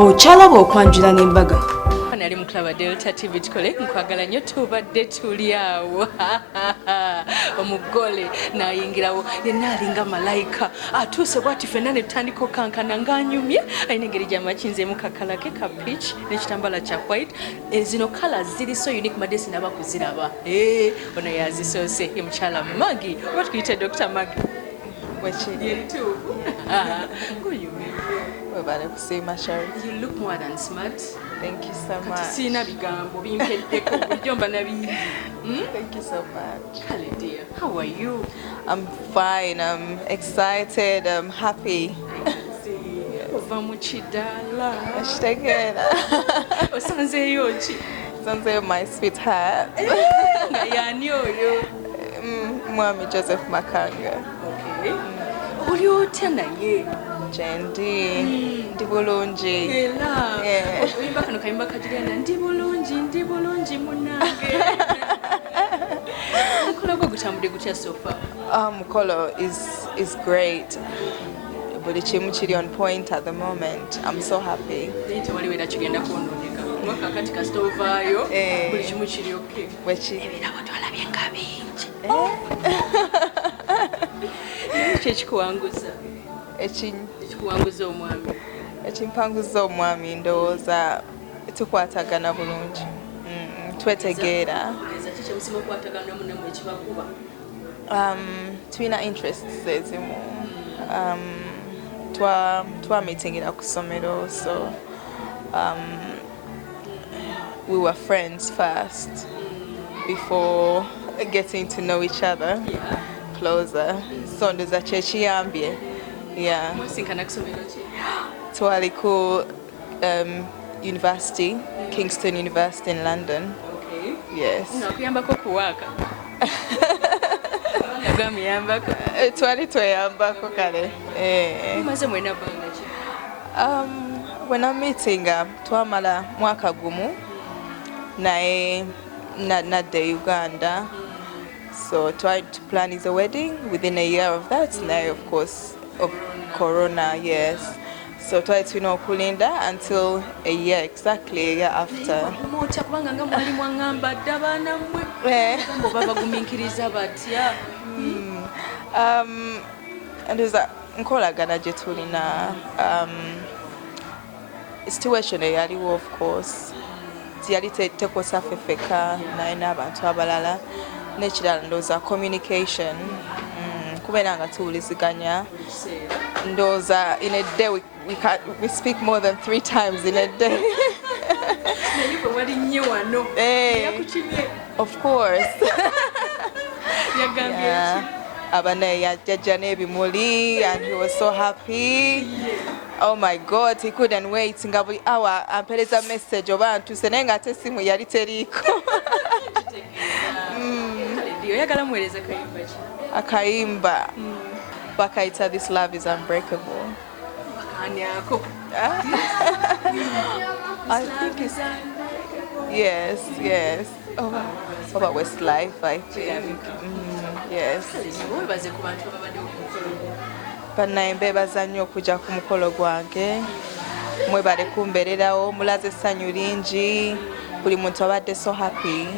Okyalaba okwanjula n'embaga. Nali mukulaba Delta TV tukole nkwagala nnyo tubadde tuli awo omugole nayingirawo yenna alinga malayika atuuse bwati ffenna ne tutandika okankana ng'anyumye alina engeri gy'amakinzeemu kakala ke ka peach n'ekitambala kya white zino kala ziri so unique madde sinaba kuziraba ono yazisoose ye mukyala Magi oba tukiyite Dr. Magi You look more than smart. Thank you so much. Thank you so much. Hello dear, how are you? I'm fine. I'm excited. I'm happy. Sounds my sweetheart. Mommy Joseph Makanga. Okay. Uliotenaye. Jendi, ndi bulungi. Era. Oyimba kano kayimba kajirana ndi bulungi munange. Mukolo gwo gutambudde gutya so far? Mukolo is great. Buli kimu kiri on point at the moment. I'm so happy. Tewaliwera kigenda kwononeka. Mwaka kati kasita ovaayo buli kimu kiri okay. Ebirabo twalabye nga bingi. Ekikuwanguza. Ekikuwanguza omwami. Ekimpanguza omwami ndowooza tukwatagana bulungi. Twetegeera. Kiki okwatagana munne ekibakuba? Tulina interests ezimu. Twameetingira ku ssomero, so we were friends first before getting to know each other closer. So ndowooza kyekiyambye. Yeah. Twali ku university, Kingston University in London. Okay. Yes. Nakuyambako kuwaaka. Nagamuyambako. Twali tweyambako kale. Mumaze mwena bbanga ki? When I'm meeting twamala mwaka gumu naye nadde Uganda. So tried to plan his wedding within a year of that. Now, of course, of Corona, yes. So tried to kulinda until a year, exactly a year after. And there's a nkolagana gye tulina situation eyaliwo, of course. Tiyali tekosa ffeffeka naye n'abantu abalala. N'ekirala ndowooza communication. Kubeera nga tuwuliziganya. Ndowooza in a day we speak more than 3 times in a day. Of course. Abanaye yajja n'ebimuli and he was so happy. Oh my God, he couldn't wait. Nga buli hour ampereza message oba ntuse naye ng'ate essimu yali teriiko. Akayimba bakayita This Love Is Unbreakable. I think it's yes. About Westlife, I think. Yes. Banaye mbeebaza nnyo okujja ku mukolo gwange. Mwebale kumbeererawo, mulaze essanyu lingi. Buli muntu abadde so happy.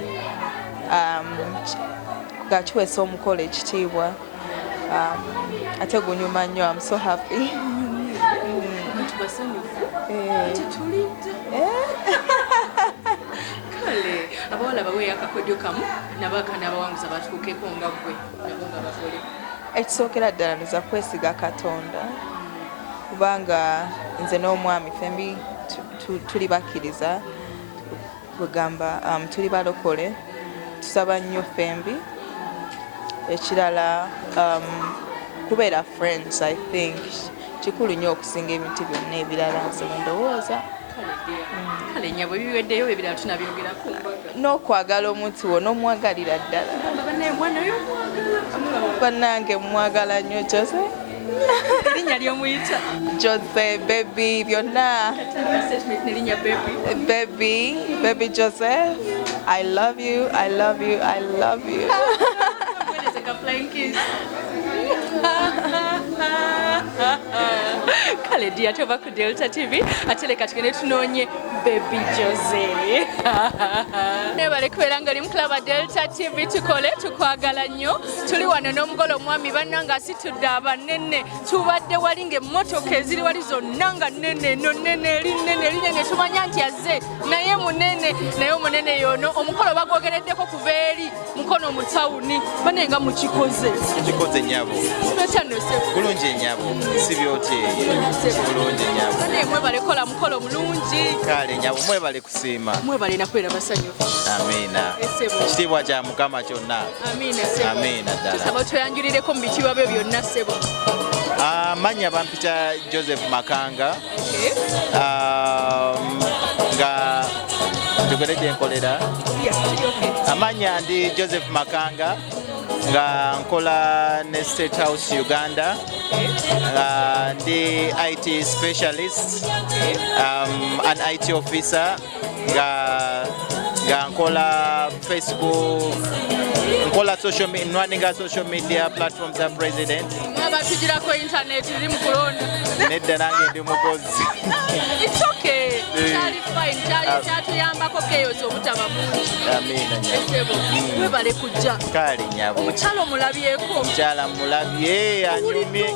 Gakiweesa omukolo ekitiibwa. Ate gunyuma nnyo. I'm so happy. Kale abawala bawe akakodyo kamu nabakana abawanguza batuukeko nga gwe nabo nga bakole. Ekisookera ddala nza kwesiga Katonda kubanga nze n'omwami fembi tuli bakkiriza kugamba tuli balokole tusaba nnyo fembi. Ekirala kubeera friends, I think kikulu nnyo okusinga ebintu byonna ebirala nze ndowooza. Kale nyabwe biweddeyo ebirala tunabyogerako. N'okwagala omuntu wo n'omwagalira ddala. Bannange mwagala nnyo Jose. Erinnya ly'omuyita? Jose, baby, byonna. Erinnya Baby Joseph. I love you. Flying kiss. kale dia tova ku Delta TV ateleka tugende tunoonye Baby Jose. Nebale kubeera nga oli mu kulaba Delta TV tukwagala nnyo. Tuli wano n'omugole omwami bannanga asitudde abanene. Tubadde wali ng'emmotoka eziri wali zonna nga nnene no nnene eri nnene tumanya nti azze naye munene naye omunene yono omukolo bagwogereddeko kuva eri mukono mu tawuni bane nga mukikoze nyabo bulungi enyabo si byoteye bulungi enyabo bane mwebale kola mukolo mulungi kale nyabo mwebale kusiima mwebale nakwera basanyufu amina ekitiibwa kya Mukama kyonna amina ddala tusaba toyanjulireko mu bitiibwa byo byonna ssebo manya bampita Joseph Makanga nga tugere gye nkolera amanya ndi Joseph Makanga nga nkola ne State House Uganda ndi IT specialist an IT officer nga nkola Facebook nkola social media platforms za president batugirako internet iri mu kulonda nedda nange ndi mukozi it's okay kyali fine kyatuyambako keyoza obutaba mungi amina nyabo webale kujja kale nyabo omukyalo mulabyeko omukyala mulabye anyumye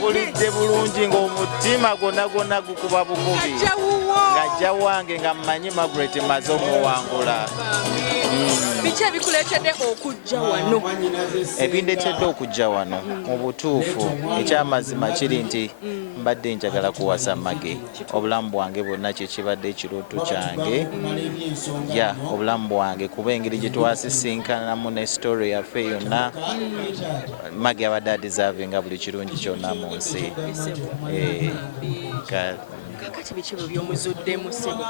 bulidde bulungi ng'omutima gwonna gukuba bukubi ng'ajja wange nga mmanyi Margaret maze omuwangula biki ebikuleetedde okujja wano ebindeetedde okujja wano mu butuufu ekyamazima kiri nti mbadde njagala kuwasa Mage obulamu bwange bwonna kyekibadde ekirooto kyange obulamu bwange kuba engeri gye twasisinkanamu ne story yaffe yonna Mage abadde adeservinga buli kirungi kyonna mu nsi kakati biki byomuzuddemu ssebo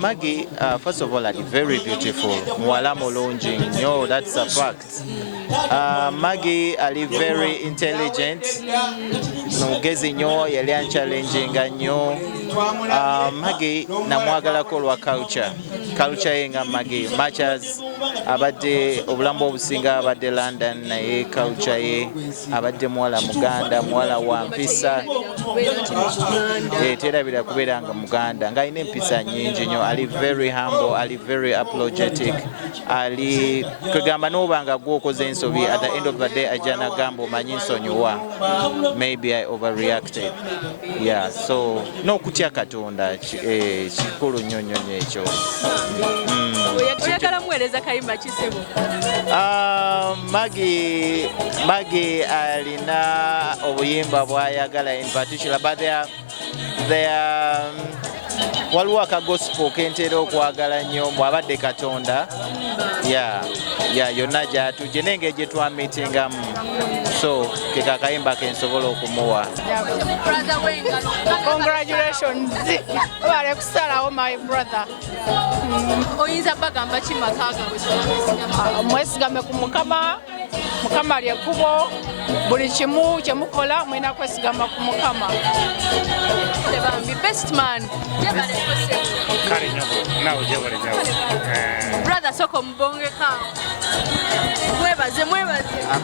Mage first of all ali very beautiful muwala mulungi nnyo that's a fact Mage ali very intelligent mugezi nnyo yali anchalenginga nnyo Mage namwagalako olwa culture ye nga Mage much as abadde obulamu obusinga abadde London naye culture ye abadde muwala Muganda muwala wa mpisa terabira kubeera nga Muganda ng'alina empisa nnyingi nnyo ali very humble ali very apologetic ali kwegamba n'oba nga gwokoze ensobi at the end of the day ajja nagamba omanyi nsonyiwa maybe I overreacted so n'okutya Katonda kikulu nnyo ekyo oyagala muweereza kayimba kisebo Mage alina obuyimba bw'ayagala in particular but waliwo aka gospel kentera okwagala nnyo bw'abadde Katonda yonna gyatujje n'engeri gye twamitingamu so ke kakayimba kensobola okumuwa congratulations obale kusalawo my brother oyinza bagamba ki Makanga mwesigame ku Mukama lyekkubo buli kimu kyemukola mwina kwesigama ku Mukama bambi best man kale nyabo nawe jebale brother soko mbongeka mwebaze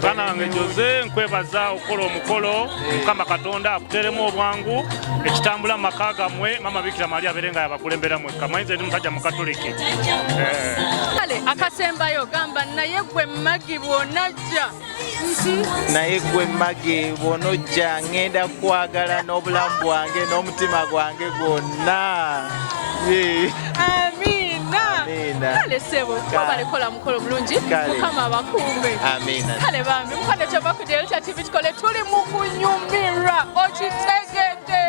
bana wange Jose nkwebaza okola omukolo Mukama Katonda akuteremu obwangu ekitambula Makanga mwe mama Bikira Maria aberenga yabakulembera mwe kamanyize ndi musajja mukatoliki kale akasembayo gamba naye gwe Mage bwonajja naye gwe Mage bw'onojja ngenda kwagala n'obulamu bwange n'omutima gwange gwonna amina kale sebo balekola mukolo mulungi Mukama abakuume kale bambi mukande kyova ku Delta TV tukole tuli mu kunyumirwa okitegedde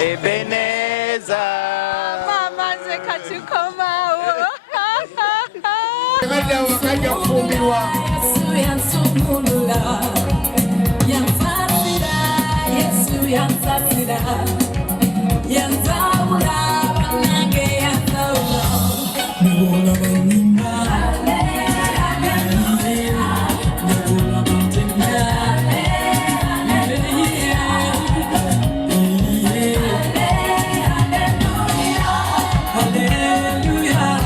Ebeneza mama nze katikomawo wakajja kufumbirwa Hallelujah,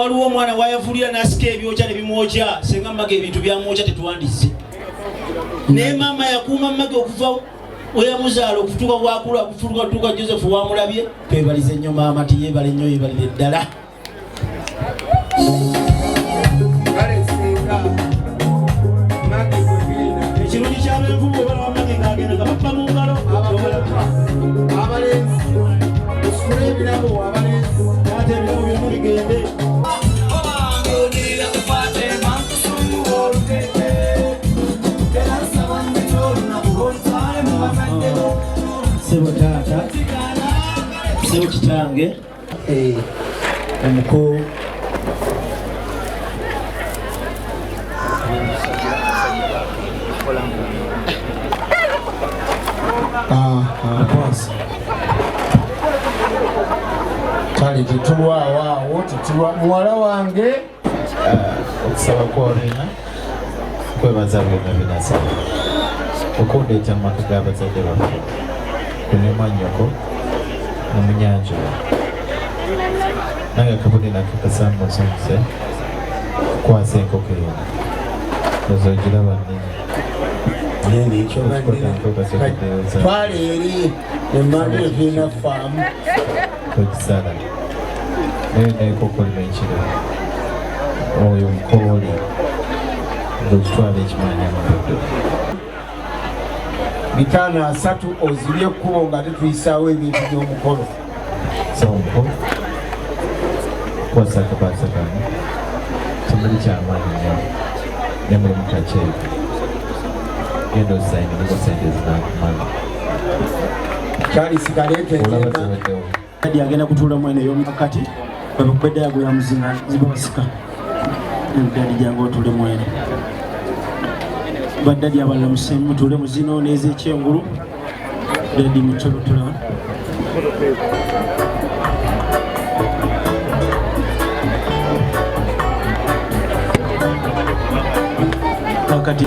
waliwo omwana wayavulira n'asika ebyokya ne bimwokya senga Mage ebintu byamwokya tetuwandiise naye maama yakuuma Mage okuva weyamuzaala okutuuka bwakula okutuuka Joseph wamulabye twebalize nnyo maama tiyeebale nnyo yeebalire ddala ekirungi kyabenvubu obala wamage ng'agenda nga bappa mu ngalo abalenzi osukule ebirabo abalenzi ate ebirabo byonna bigende sebo taata sebo kitange omuko kale tetulwawaawo tetulwa muwala wange okusaba kwolina kwebaza byonna binasaba okundeeta mu maka g'abazadde baffe kunemanyoko nomunyanjula nange akabonero akakasa musonyize kukwasa enkoko eyo ozogiraba nini twala eri emanda eviina faamu okisala naye nenkoko lino ekiro oyo mukooli ng'okitwala ekimanya mubudde 5-3 ozibye ekkubo nga tetuyisaawo ebintu by'omukolo sonko kwasa akabaasa kano kimuli kyamaanyi nnyo ne mulimu kaceevu genda ozisayinireko sente zinakumala Charles kaleete olaba ziweddewo Dadi agenda kutuula mwene ey'omukati babekubedda yagula muzinga zibasika dadi jangu otuule mwene baddadi abalala mutuule mu zino n'ez'ekyengulu dadi mutolotula wakati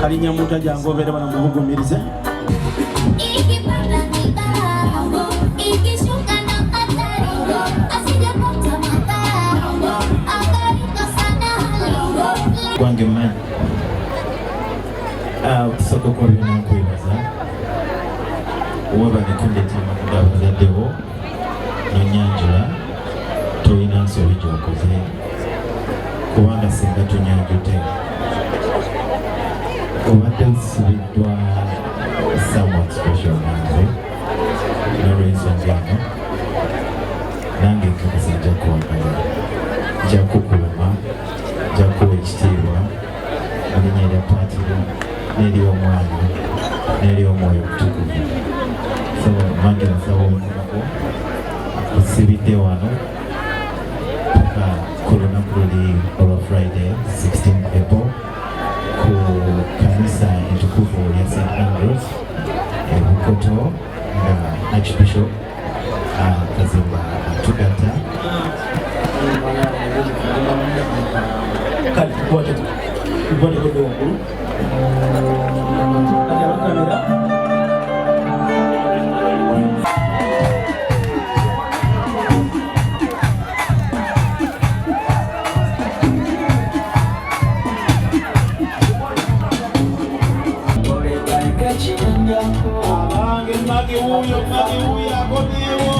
kalinya muntu ajangu obeere bano mubugumirize gwange mmanyi okusooka kwolina nkwebaza webale kundeeta amaka g'abazaddewo nonyanjula tolina nsobi gy'okoze kubanga singa tonyanjute obadde osibiddwa somewhat special nange n'olw'ensonga eno nange nkakasa nja kuwagala nja kukuluma nja kuwa ekitiibwa erinnya erya paatiro n'ery'omwana n'ery'omwoyo omutukuvu mange nasaba omutukuvu osibidde wano paka ku lunaku luli olwa Friday 16 April ku kanisa entukuvu lya St. Andrews Bukoto nga Archbishop Kazimba atugatta kale tukwate kodde waggulu kati abakamera abange Mage wuyo akoneewo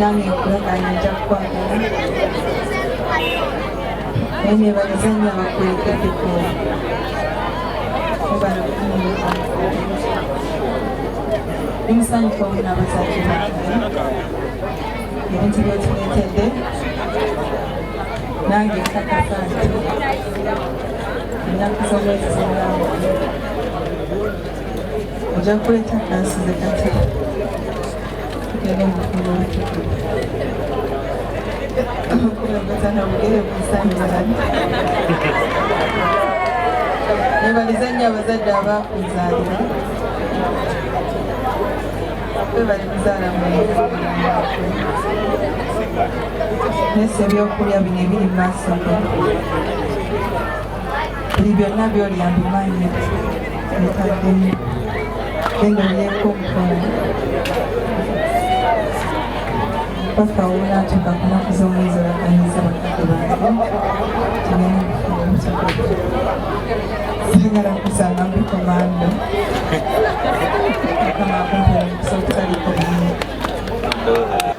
nange nkulaganya nja kukwagala naye nebalizanyo abakwegaddeko obala kunyuka nimusanyuka wamu n'abazadde bange ebintu byetuleetedde nange nkakasa nti ennaku z'omwezi zimulamu ojja kuleeta kansize kati tugende mu mukulu omutukuvu Amakumi bugere musanjulani. Nebaliza nnyo abazadde abakuzaalira. Bali muzaala mwenzi. Nese ebyokulya bino ebiri mu maaso go. Buli byonna by'olya mbimanyi. Bitaddemu. Genda olyeko omukono. Paka wona atuuka ku nnaku z'omwezi olaganyiza bakadde bange. Tugenda kufuuka. Sagala kusanga mbikomando. Mukama akumpera omukisa okutaliko bulungi.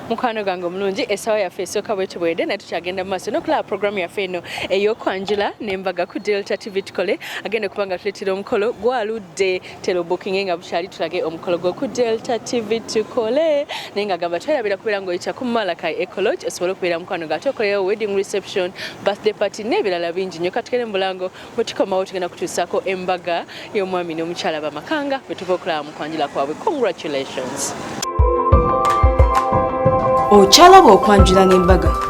Mukwano gwange omulungi essaawa yaffe esooka bwe tuwedde naye tukyagenda mu maaso n'okulaba programu yaffe eno ey'okwanjula n'embaga ku Delta TV tukole agenda kuba nga tuleetera omukolo gwaludde telobooking nga bukyali tulage omukolo gwo ku Delta TV tukole naye nga gamba twerabira kubeera ng'oyita ku Malakai Ecology osobole okubeera mukwano nga tokoleyo wedding reception birthday party n'ebirala bingi nnyo katukere mu bulango bwe tukomawo tugenda kutuusaako embaga y'omwami n'omukyala ba Makanga bwe tuva okulaba mu kwanjula kwabwe. Congratulations. Okyalaba okwanjula n'embaga.